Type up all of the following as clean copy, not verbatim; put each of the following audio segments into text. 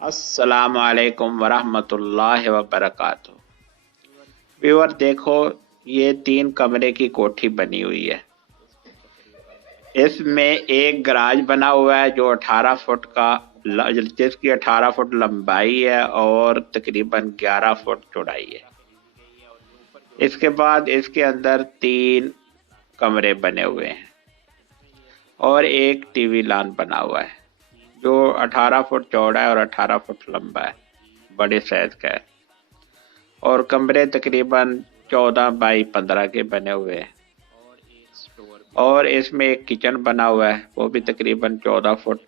अस्सलाम वालेकुम वरहमतुल्लाहि वबरकातुह। व्यूअर देखो, ये 3 कमरे की कोठी बनी हुई है। इसमें एक गराज बना हुआ है जो 18 फुट का, जिसकी 18 फुट लंबाई है और तकरीबन 11 फुट चौड़ाई है। इसके बाद इसके अंदर 3 कमरे बने हुए हैं और एक टीवी लॉन बना हुआ है जो 18 फुट चौड़ा है और 18 फुट लंबा है, बड़े साइज का है। और कमरे तकरीबन 14 बाई 15 के बने हुए हैं। और इसमें एक किचन बना हुआ है, वो भी तकरीबन 14 फुट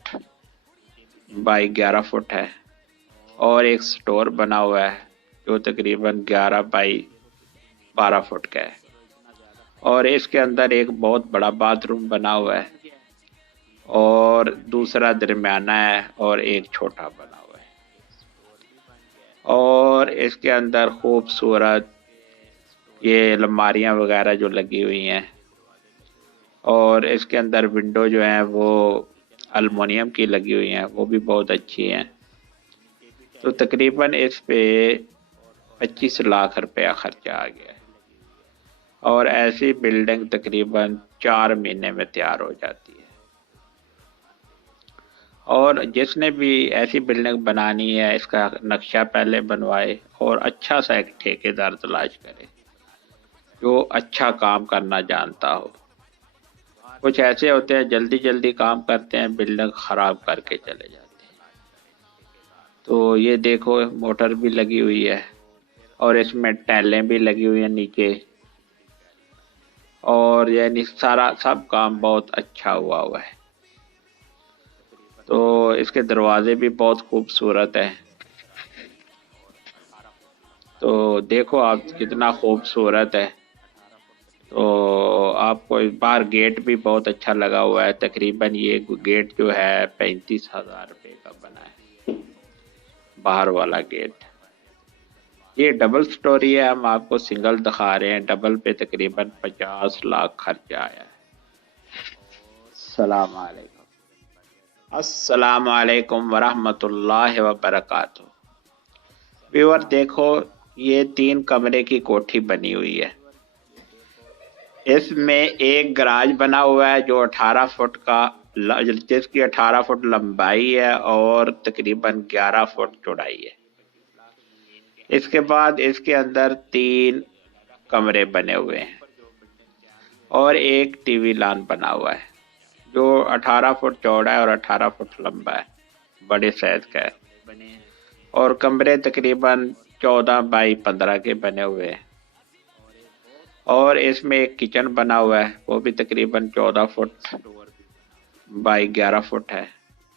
बाई 11 फुट है। और एक स्टोर बना हुआ है जो तकरीबन 11 बाई 12 फुट का है। और इसके अंदर एक बहुत बड़ा बाथरूम बना हुआ है और दूसरा दरमियाना है और एक छोटा बना हुआ है। और इसके अंदर खूबसूरत ये अलमारियाँ वगैरह जो लगी हुई हैं, और इसके अंदर विंडो जो हैं वो एल्युमिनियम की लगी हुई हैं, वो भी बहुत अच्छी हैं। तो तकरीबन इस पे 25 लाख रुपया खर्चा आ गया है। और ऐसी बिल्डिंग तकरीबन 4 महीने में तैयार हो जाती है। और जिसने भी ऐसी बिल्डिंग बनानी है, इसका नक्शा पहले बनवाए और अच्छा सा एक ठेकेदार तलाश करे जो अच्छा काम करना जानता हो। कुछ ऐसे होते हैं जल्दी जल्दी काम करते हैं, बिल्डिंग खराब करके चले जाते हैं। तो ये देखो, मोटर भी लगी हुई है और इसमें टाइलें भी लगी हुई हैं नीचे। और यानी सारा सब काम बहुत अच्छा हुआ है। तो इसके दरवाजे भी बहुत खूबसूरत है। तो देखो आप कितना खूबसूरत है। तो आपको इस बार गेट भी बहुत अच्छा लगा हुआ है। तकरीबन ये गेट जो है 35,000 रुपये का बना है, बाहर वाला गेट। ये डबल स्टोरी है, हम आपको सिंगल दिखा रहे हैं। डबल पे तकरीबन 50 लाख खर्चा आया है। अस्सलाम वालेकुम। अस्सलाम वालेकुम वरहमतुल्लाहि वबरकातुह। व्यूअर देखो, ये 3 कमरे की कोठी बनी हुई है। इसमें एक गराज बना हुआ है जो 18 फुट का, जिसकी 18 फुट लंबाई है और तकरीबन 11 फुट चौड़ाई है। इसके बाद इसके अंदर 3 कमरे बने हुए हैं और एक टीवी लॉन बना हुआ है जो 18 फुट चौड़ा है और 18 फुट लंबा है, बड़े साइज का है। और कमरे तकरीबन 14 बाई 15 के बने हुए हैं। और इसमें एक किचन बना हुआ है, वो भी तकरीबन 14 फुट बाई 11 फुट है।